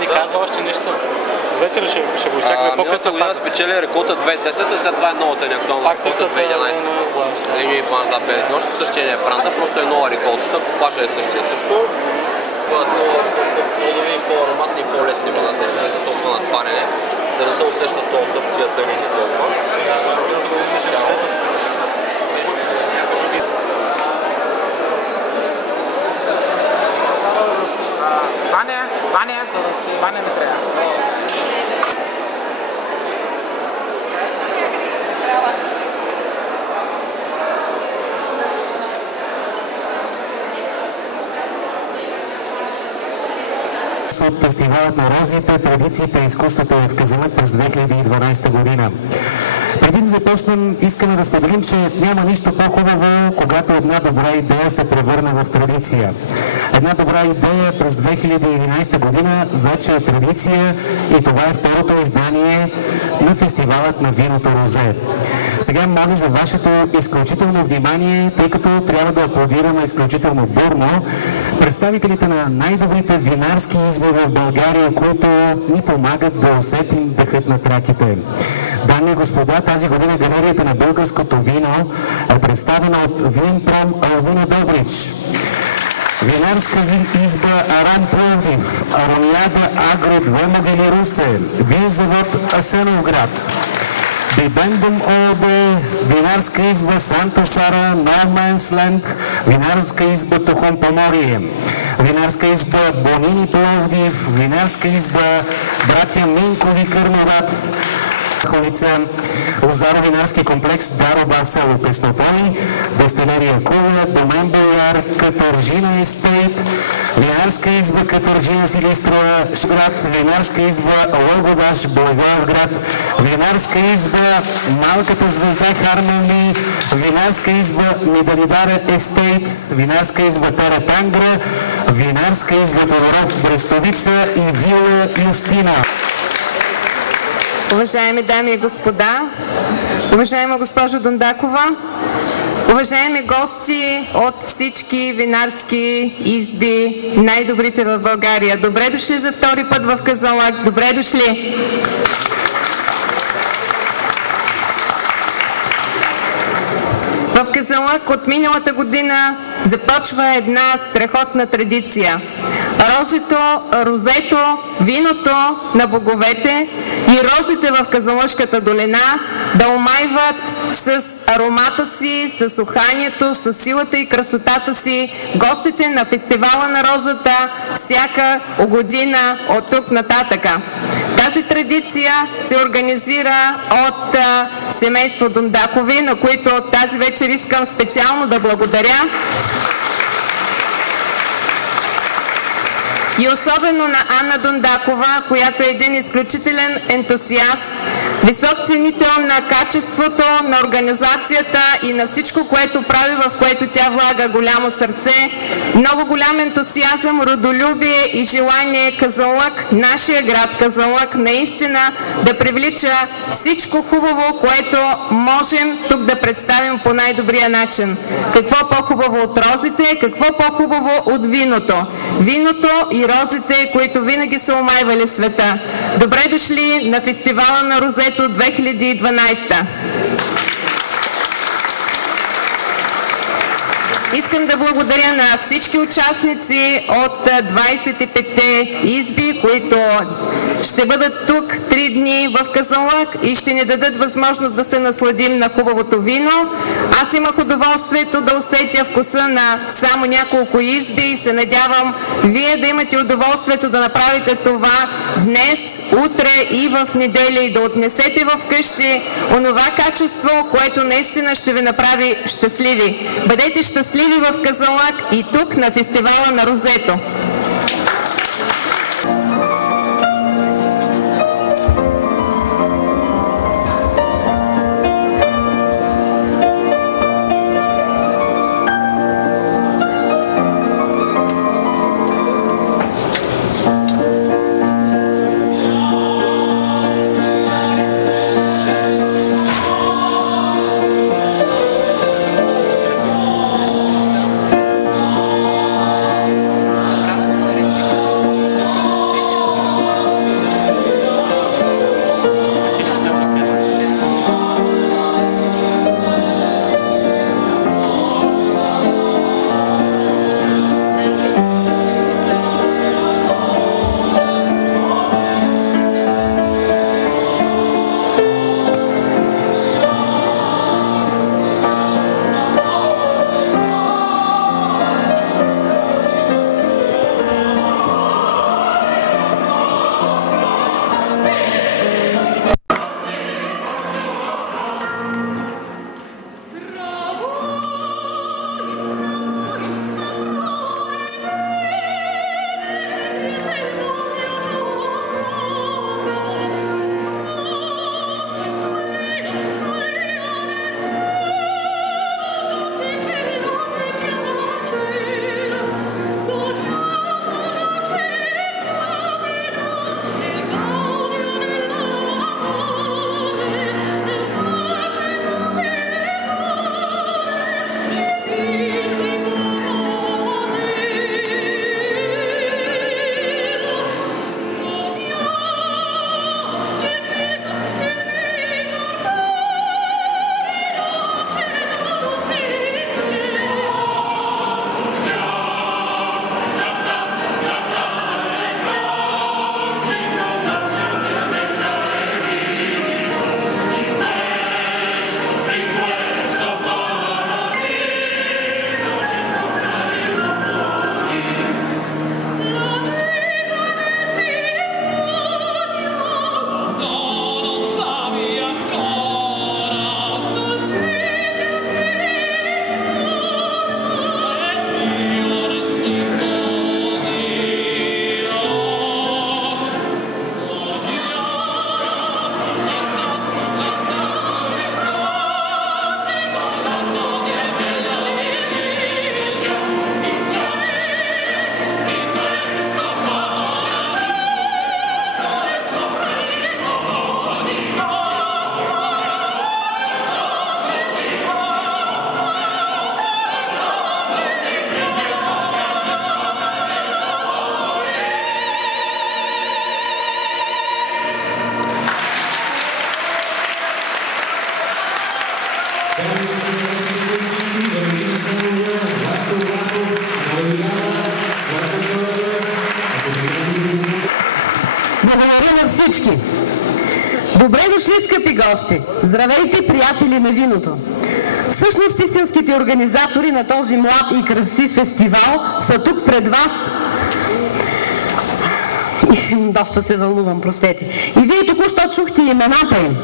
Ни казва още нещо. Вечер ще го очакваме по-късно. Миналата година спечели реколта 2010, след това е новата ни актуална реколта 2011. Не ги план да бе. Още същия не е пранта, просто е нова реколтата, купажа е същия също. По-плодови, по-ароматни и по-летни баната, не са толкова натварени, да не се усещат толкова в тия тъмнини толкова. Ваня не трябва. От фестивалът на розите, традициите и изкуството в Казанлък през 2012 година. Преди да започнем, искаме да споделим, че няма нищо по-хубаво, когато една добра идея се превърне в традиция. Една добра идея през 2011 година вече е традиция и това е второто издание на фестивалът на виното Розе. Сега моля за вашето изключително внимание, тъй като трябва да аплодираме изключително бурно представителите на най-добрите винарски избори в България, които ни помагат да усетим дъхът на траките. Дами и господа, тази година галерията на българското вино е представена от Винпром Алвина Добрич, Винарска изба Арам Пловдив, Аромиада Агро 2 модели Русе, Винзавод Асеновград, Бибендум ООД, Винарска изба Санта Сара, Нормансленд, Винарска изба Тохон Поморие, Винарска изба Бонини Пловдив, Винарска изба Братя Минкови Кърноват, Холица, Лозаро-винарски комплекс Дароба, село Песнополи, Дестилерия Кула, Домен Българ, Катържина Естейт, Винарска изба Катържина Силистра, град, Винарска изба Логодаш, Благоевград, Винарска изба Малката звезда Хармони, Винарска изба Медалидара Естейт, Винарска изба Тера Тангра, Винарска изба Тодоров Брестовица и Вила Юстина. Уважаеми дами и господа, уважаема госпожо Дондакова, уважаеми гости от всички винарски изби, най-добрите в България, добре дошли за втори път в Казанлък, добре дошли! В Казанлък от миналата година започва една страхотна традиция. Розето, виното на боговете и розите в Казанлъшката долина да омайват с аромата си, с уханието, с силата и красотата си гостите на фестивала на розата всяка година от тук нататъка. Тази традиция се организира от семейство Дондакови, на които тази вечер искам специално да благодаря. И особено на Анна Дондакова, която е един изключителен ентусиаст, висок ценител на качеството на организацията и на всичко, което прави, в което тя влага голямо сърце, много голям ентусиазъм, родолюбие и желание Казанлък, нашия град Казанлък, наистина да привлича всичко хубаво, което можем тук да представим по най-добрия начин. Какво по-хубаво от розите, какво по-хубаво от виното? Виното и розите, които винаги са омайвали света. Добре дошли на фестивала на розето 2012. Искам да благодаря на всички участници от 25-те изби, които ще бъдат тук 3 дни в Казанлък и ще ни дадат възможност да се насладим на хубавото вино. Аз имах удоволствието да усетя вкуса на само няколко изби и се надявам вие да имате удоволствието да направите това днес, утре и в неделя и да отнесете в къщи онова качество, което наистина ще ви направи щастливи. Бъдете щастливи в Казанлък и тук на фестивала на розето. Скъпи гости, здравейте, приятели на виното! Всъщност истинските организатори на този млад и красив фестивал са тук пред вас. Доста се вълнувам, простете. И вие току-що чухте имената им.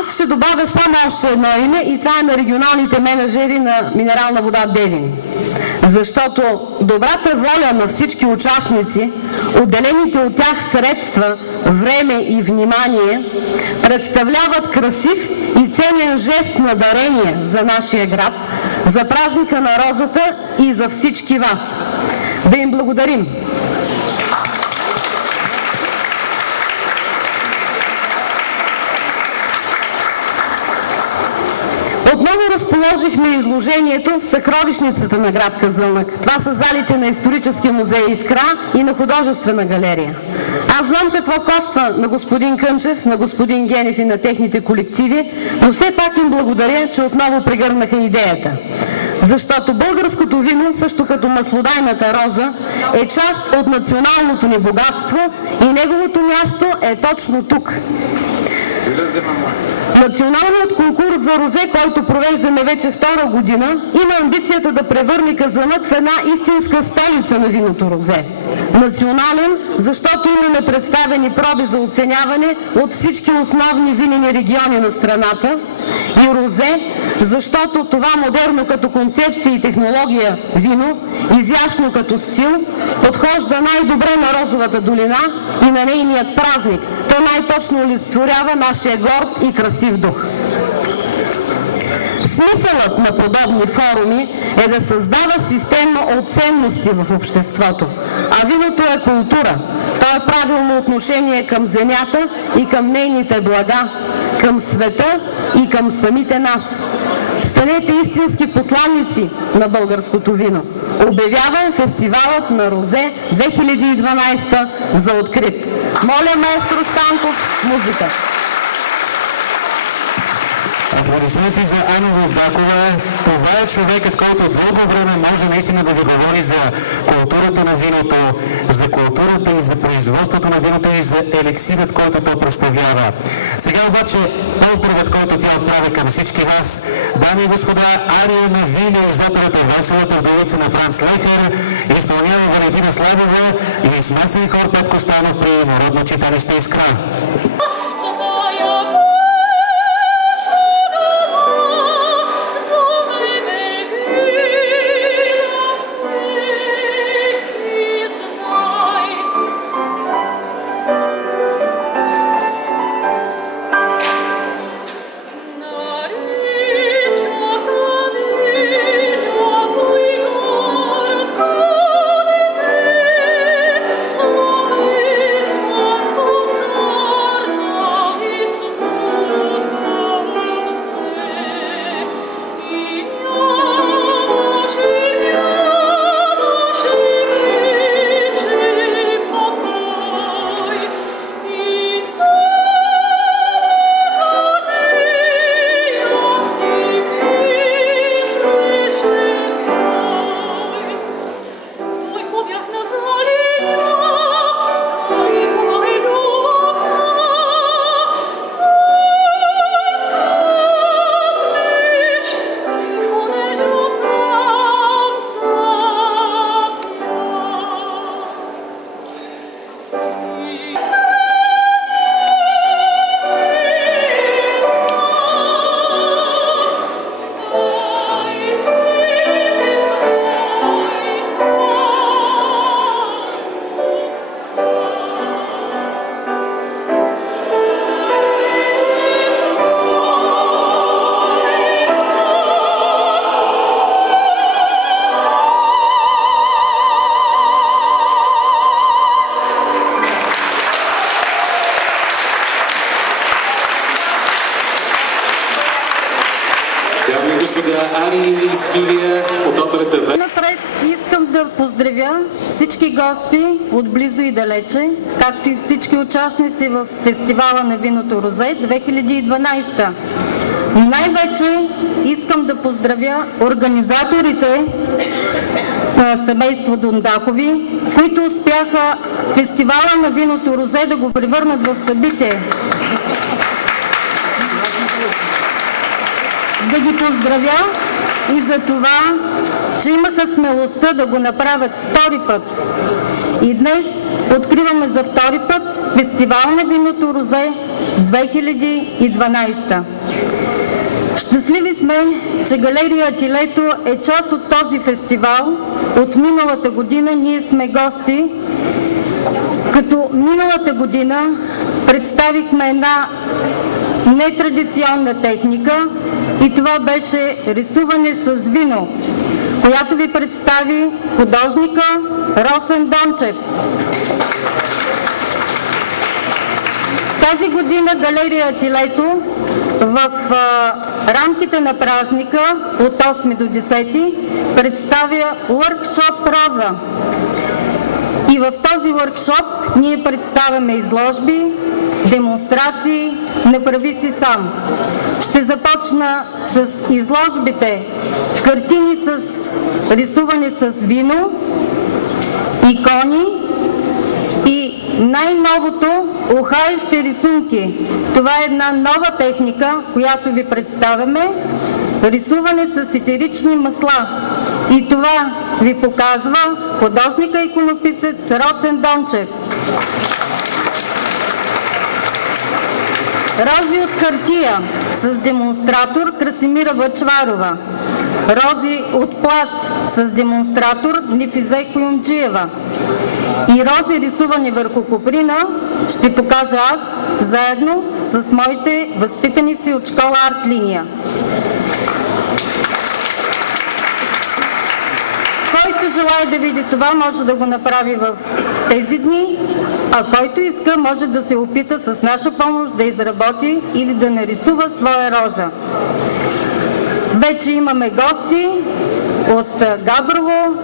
Аз ще добавя само още едно име и това е на регионалните менеджери на Минерална вода Девин. Защото добрата воля на всички участници, отделените от тях средства, време и внимание представляват красив и ценен жест на дарение за нашия град, за празника на розата и за всички вас. Да им благодарим! Отново разположихме изложението в съкровищницата на град Казанлък. Това са залите на Исторически музей Искра и на Художествена галерия. Аз знам какво коства на господин Кънчев, на господин Генев и на техните колективи, но все пак им благодаря, че отново прегърнаха идеята. Защото българското вино, също като маслодайната роза, е част от националното ни богатство и неговото място е точно тук. Националният конкурс за розе, който провеждаме вече втора година, има амбицията да превърне Казанлък в една истинска столица на виното розе. Национален, защото имаме представени проби за оценяване от всички основни винени региони на страната. И розе, защото това модерно като концепция и технология вино, изящно като стил, подхожда най-добре на Розовата долина и на нейният празник. То най-точно олицетворява нашия горд и красив дух. Смисълът на подобни форуми е да създава система от ценности в обществото, а виното е култура. То е правилно отношение към земята и към нейните блага, към света и към самите нас. Станете истински посланици на българското вино. Обявявам фестивалът на Розе 2012 за открит. Моля, маестро Станков, музика. Аплодисменти за Ана Дундакова. Това е човекът, който дълго време може наистина да ви говори за културата на виното, за културата и за производството на виното и за елексирът, който той представлява. Сега обаче поздравът, който тя отправя към всички вас. Дами и господа, ария на вино из операта Веселата вдовица на Франц Лехер, изпълнява Валентина Славова и смесен хор Петко Станов при Народно читалище Искра. Напред искам да поздравя всички гости от близо и далече, както и всички участници в фестивала на виното Розе 2012. Най-вече искам да поздравя организаторите на семейство Дундакови, които успяха фестивала на виното Розе да го превърнат в събитие. да ги поздравя и за това, че имаха смелостта да го направят втори път. И днес откриваме за втори път Фестивал на виното Розе 2012. Щастливи сме, че галерия Ателието е част от този фестивал. От миналата година ние сме гости, като миналата година представихме една нетрадиционна техника и това беше рисуване с вино, която ви представи художника Росен Дончев. Тази година галерия Ателието в рамките на празника от 8 до 10 представя workshop Роза. И в този workshop ние представяме изложби, демонстрации, направи си сам. Ще започна с изложбите картини с рисуване с вино, икони и най-новото ухаещи рисунки. Това е една нова техника, която ви представяме. Рисуване с етерични масла. И това ви показва художника-иконописец Росен Дончев. Рози от хартия с демонстратор Красимира Бъчварова. Рози от плат с демонстратор Нефизе Куюмджиева. И рози рисувани върху коприна ще покажа аз, заедно с моите възпитаници от школа Арт Линия. Който желая да види това, може да го направи в тези дни, а който иска, може да се опита с наша помощ да изработи или да нарисува своя роза. Вече имаме гости от Габрово.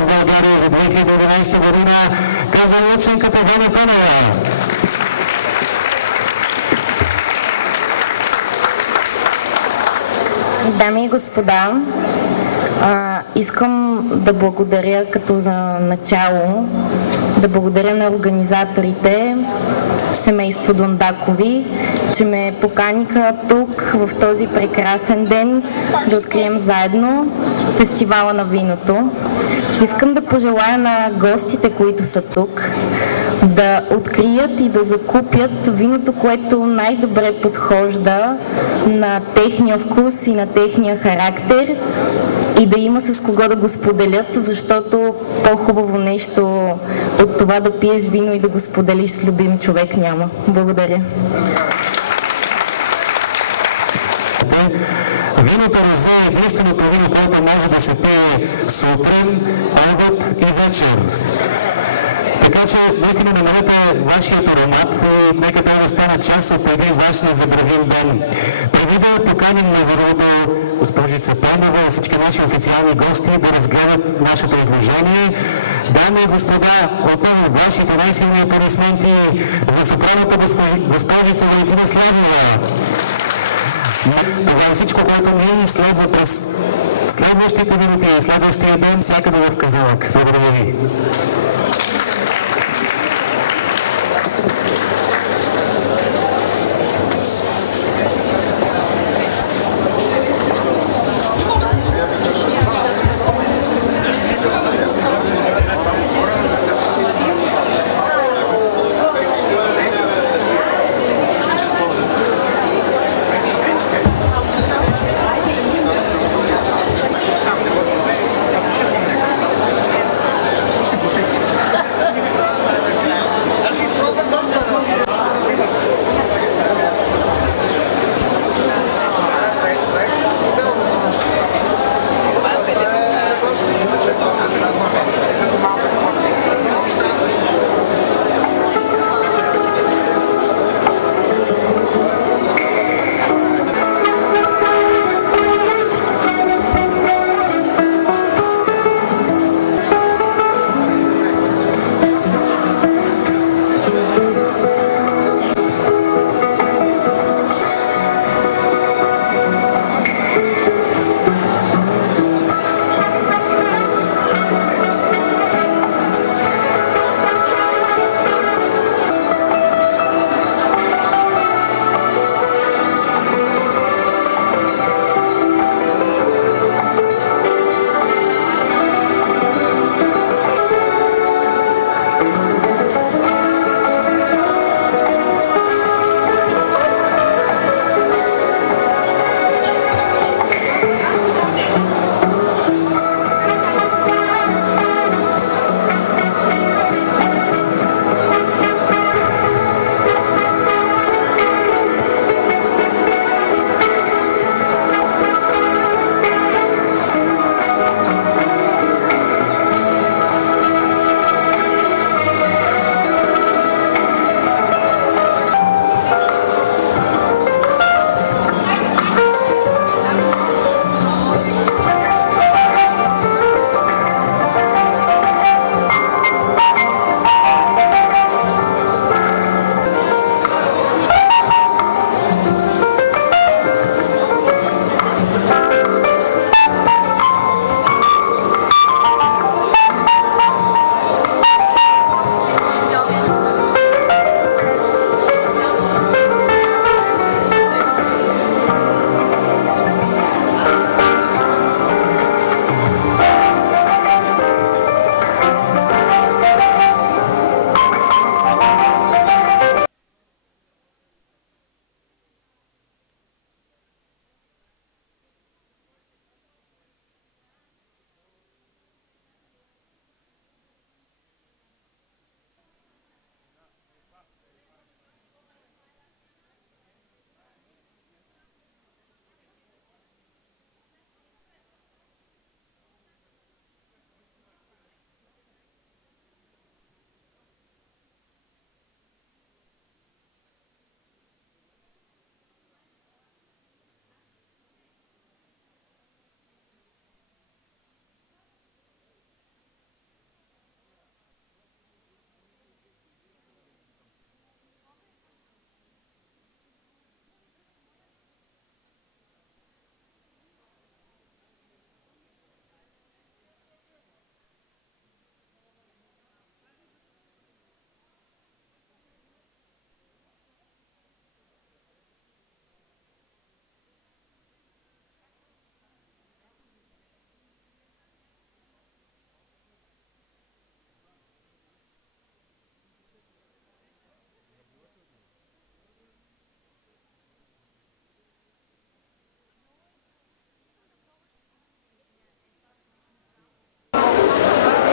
в България за 2011 година, каза ученката Вана Панова. Дами и господа, искам Искам да благодаря като за начало, да благодаря на организаторите, семейство Дондакови, че ме поканиха тук в този прекрасен ден да открием заедно фестивала на виното. Искам да пожелая на гостите, които са тук, да открият и да закупят виното, което най-добре подхожда на техния вкус и на техния характер и да има с кого да го споделят, защото по-хубаво нещо от това да пиеш вино и да го споделиш с любим човек няма. Благодаря. Виното розе е единственото вино, което може да се пие сутрин, обед и вечер. Така че наистина намалете вашият аромат и нека това да стане част от един ваш незабравим ден. Преди да поканим на зародо госпожица Паймова и всички наши официални гости да разгледат нашето изложение, дами и господа, отново вашите най-силни аплодисменти за съпругата госпожица Валентина Славова. Това е всичко, което ни следва през следващите минути, следващия ден, всякъде в Казанлък. Благодаря ви.